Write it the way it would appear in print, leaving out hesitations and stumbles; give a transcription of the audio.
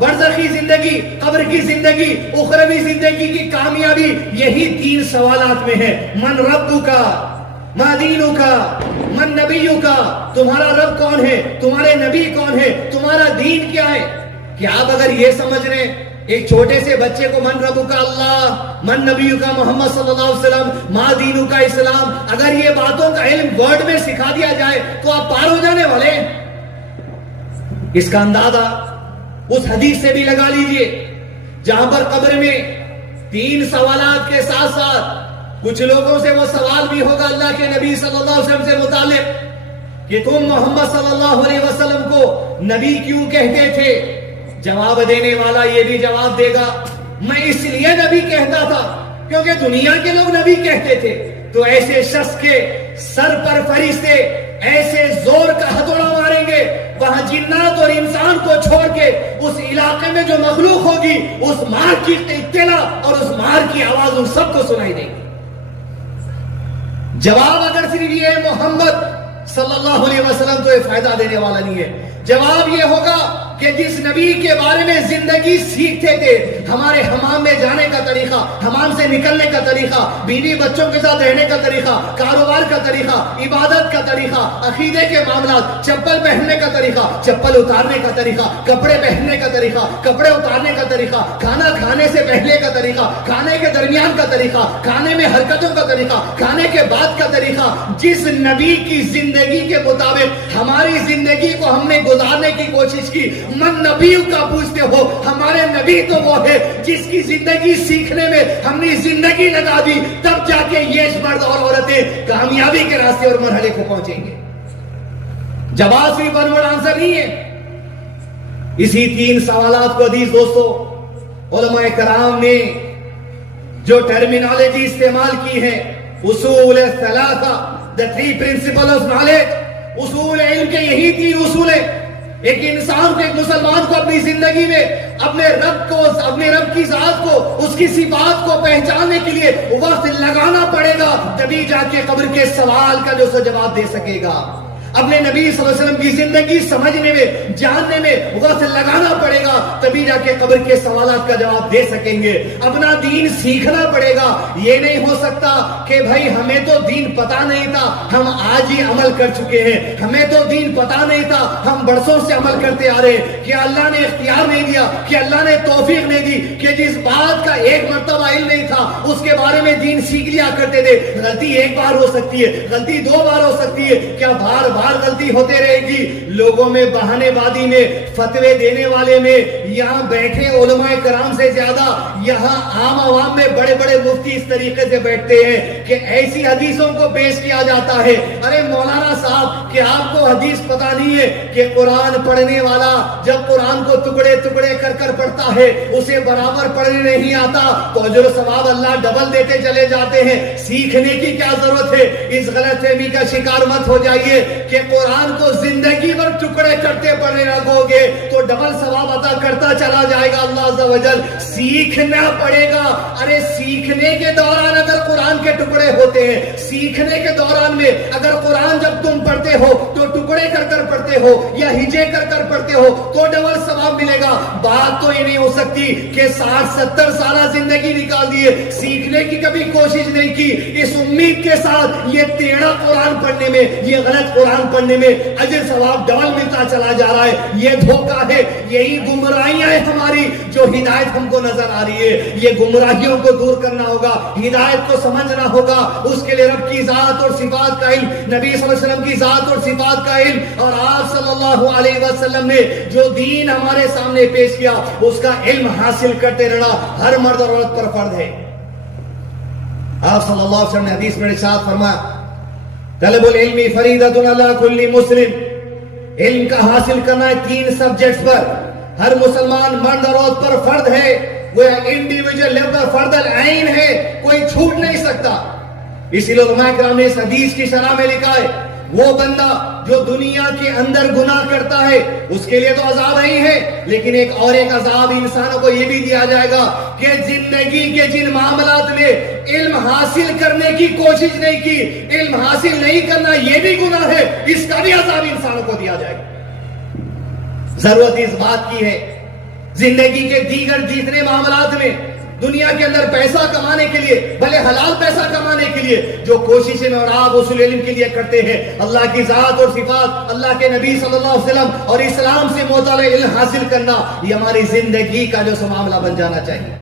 برزخی زندگی، قبر کی زندگی، اخروی زندگی کی کامیابی یہی 3 سوالات میں ہے. من ربک، ما دینک، من نبیک. تمہارا رب کون ہے، تمہارے نبی کون ہے، تمہارا دین کیا ہے. کہ آپ اگر یہ سمجھ رہے ہیں ایک چھوٹے سے بچے کو من ربک اللہ، من نبیک محمد صلی اللہ علیہ وسلم، ما دینک اسلام، اگر یہ باتوں کا علم ورڈ میں سکھا دیا جائے تو آپ پار ہو جانے والے ہیں. اس کا اندازہ اس حدیث سے بھی لگا لیجئے جہاں پر قبر میں 3 سوالات کے ساتھ ساتھ کچھ لوگوں سے وہ سوال بھی ہوگا اللہ کے نبی صلی اللہ علیہ وسلم سے متعلق کہ تم محمد صلی اللہ علیہ وسلم کو نبی کیوں کہتے تھے. جواب دینے والا یہ بھی جواب دے گا میں اس لیے نبی کہتا تھا کیونکہ دنیا کے لوگ نبی کہتے تھے. تو ایسے شخص کے سر پر فرشتے ایسے زور کا ہتھوڑا ماریں گے وہاں جنات اور انسان کو چھوڑ کے اس علاقے میں جو مخلوق ہوگی اس مار کی اطلاع اور اس مار کی آواز ان سب کو سنائی دے گی. جواب اگر صرف یہ محمد صلی اللہ علیہ وسلم تو یہ فائدہ دینے والا نہیں ہے. جواب یہ ہوگا کہ جس نبی کے بارے میں زندگی سیکھتے تھے، ہمارے حمام میں جانے کا طریقہ، حمام سے نکلنے کا طریقہ، بیوی بچوں کے ساتھ رہنے کا طریقہ، کاروبار کا طریقہ، عبادت کا طریقہ، عقیدے کے معاملات، چپل پہننے کا طریقہ، چپل اتارنے کا طریقہ، کپڑے پہننے کا طریقہ، کپڑے اتارنے کا طریقہ، کھانا کھانے سے پہلے کا طریقہ، کھانے کے درمیان کا طریقہ، کھانے میں حرکتوں کا طریقہ، کھانے کے بعد کا طریقہ. جس نبی کی زندگی کے مطابق ہماری زندگی کو ہم نے گزارنے کی کوشش کی، من نبیوں کا پوچھتے ہو، ہمارے نبی تو وہ ہے جس کی زندگی سیکھنے میں ہم نے زندگی لگا دی، تب جا کے یہ مرد اور عورتیں کامیابی کے راستے اور مرحلے کو پہنچیں گے. جواب صرف ون ورڈ آنسر نہیں ہے. اسی 3 سوالات کو عزیز دوستو علماء کرام نے جو ٹرمینالوجی استعمال کی ہے، اصول ثلاثہ، the 3 principles of knowledge، اصول علم کے یہی 3 اصول ہیں. ایک انسان کو، ایک مسلمان کو اپنی زندگی میں اپنے رب کو، اپنے رب کی ذات کو، اس کی صفات کو پہچاننے کے لیے وقت لگانا پڑے گا، تبھی جا کے قبر کے سوال کا جو جواب دے سکے گا. اپنے نبی صلی اللہ علیہ وسلم کی زندگی سمجھنے میں، جاننے میں وقت لگانا پڑے گا، تبھی جا کے قبر کے سوالات کا جواب دے سکیں گے. اپنا دین سیکھنا پڑے گا. یہ نہیں ہو سکتا کہ بھائی ہمیں تو دین پتا نہیں تھا، ہم آج ہی عمل کر چکے ہیں. ہمیں تو دین پتا نہیں تھا، ہم برسوں سے عمل کرتے آ رہے ہیں. کہ اللہ نے اختیار نہیں دیا، کہ اللہ نے توفیق نہیں دی، کہ جس بات کا ایک مرتبہ علم نہیں تھا اس کے بارے میں دین سیکھ لیا کرتے تھے. غلطی ایک بار ہو سکتی ہے، غلطی 2 بار ہو سکتی ہے، کیا بار بار غلطی ہوتے رہے گی؟ لوگوں میں بہانے بازی میں، فتوے دینے والے میں، یہاں بیٹھے علماء کرام سے زیادہ یہاں عام عوام میں بڑے بڑے مفتی اس طریقے سے بیٹھتے ہیں کہ ایسی حدیثوں کو پیش کیا جاتا ہے. ارے مولانا صاحب کہ آپ کو حدیث پتا نہیں ہے کہ قرآن پڑھنے والا جب قرآن کو ٹکڑے ٹکڑے کر کر پڑھتا ہے اسے برابر پڑھنے نہیں آتا تو اجر و ثواب اللہ ڈبل دیتے چلے جاتے ہیں. سیکھنے کی کیا ضرورت ہے؟ اس غلط فہمی کا شکار مت ہو جائیے کہ قرآن کو زندگی بھر ٹکڑے کرتے پڑھنے لگو گے تو ڈبل ثواب عطا کرتا چلا جائے گا اللہ عز و جل. سیکھنا پڑے گا. ارے سیکھنے کے دوران اگر قرآن کے ٹکڑے ہوتے ہیں، سیکھنے کے دوران میں اگر قرآن جب تم پڑھتے ہو تو ٹکڑے کر کر پڑھتے ہو یا ہجے کر کر پڑھتے ہو تو ڈبل ثواب ملے گا. بات تو یہ نہیں ہو سکتی کہ 60-70 سالہ زندگی نکال دیے، سیکھنے کی کبھی کوشش نہیں کی، اس امید کے ساتھ یہ ٹیڑھا قرآن پڑھنے میں، یہ غلط قرآن پڑھنے میں اجر ثواب ڈبل ملتا چلا جا رہا ہے. یہ دھوکہ ہے. یہی گمراہیاں ہیں ہماری جو ہدایت ہم کو نظر آ رہی ہے. یہ گمراہیوں کو دور کرنا ہوگا، ہدایت کو سمجھنا ہوگا. اس کے لیے رب کی ذات اور صفات کا علم، نبی صلی اللہ علیہ وسلم کی ذات اور صفات کا علم، اور آپ صلی اللہ علیہ وسلم نے جو دین ہمارے سامنے پیش کیا اس کا علم حاصل کرتے رہنا ہر مرد اور عورت پر فرض ہے. آپ صلی اللہ علیہ وسلم نے حدیث میں ارشاد فرمایا طلب العلم فریضۃ علی کل مسلم. علم کا حاصل کرنا 3 سبجیکٹس پر ہر مسلمان مرد اور عورت پر فرض ہے. وہ انڈیویجول لیول پر فرض العین ہے، کوئی چھوٹ نہیں سکتا. اسی لیے علماء کرام نے اس حدیث کی شرح میں لکھا ہے وہ بندہ جو دنیا کے اندر گناہ کرتا ہے اس کے لیے تو عذاب نہیں ہے، لیکن ایک عذاب انسانوں کو یہ بھی دیا جائے گا کہ زندگی کے جن معاملات میں علم حاصل کرنے کی کوشش نہیں کی، علم حاصل نہیں کرنا یہ بھی گناہ ہے، اس کا بھی عذاب انسانوں کو دیا جائے گا. ضرورت اس بات کی ہے، زندگی کے دیگر جتنے معاملات میں دنیا کے اندر پیسہ کمانے کے لیے، بھلے حلال پیسہ کمانے کے لیے جو کوششیں میں اور آپ اصول علم کے لیے کرتے ہیں، اللہ کی ذات اور صفات، اللہ کے نبی صلی اللہ علیہ وسلم اور اسلام سے مطالعہ علم حاصل کرنا، یہ ہماری زندگی کا جو معاملہ بن جانا چاہیے۔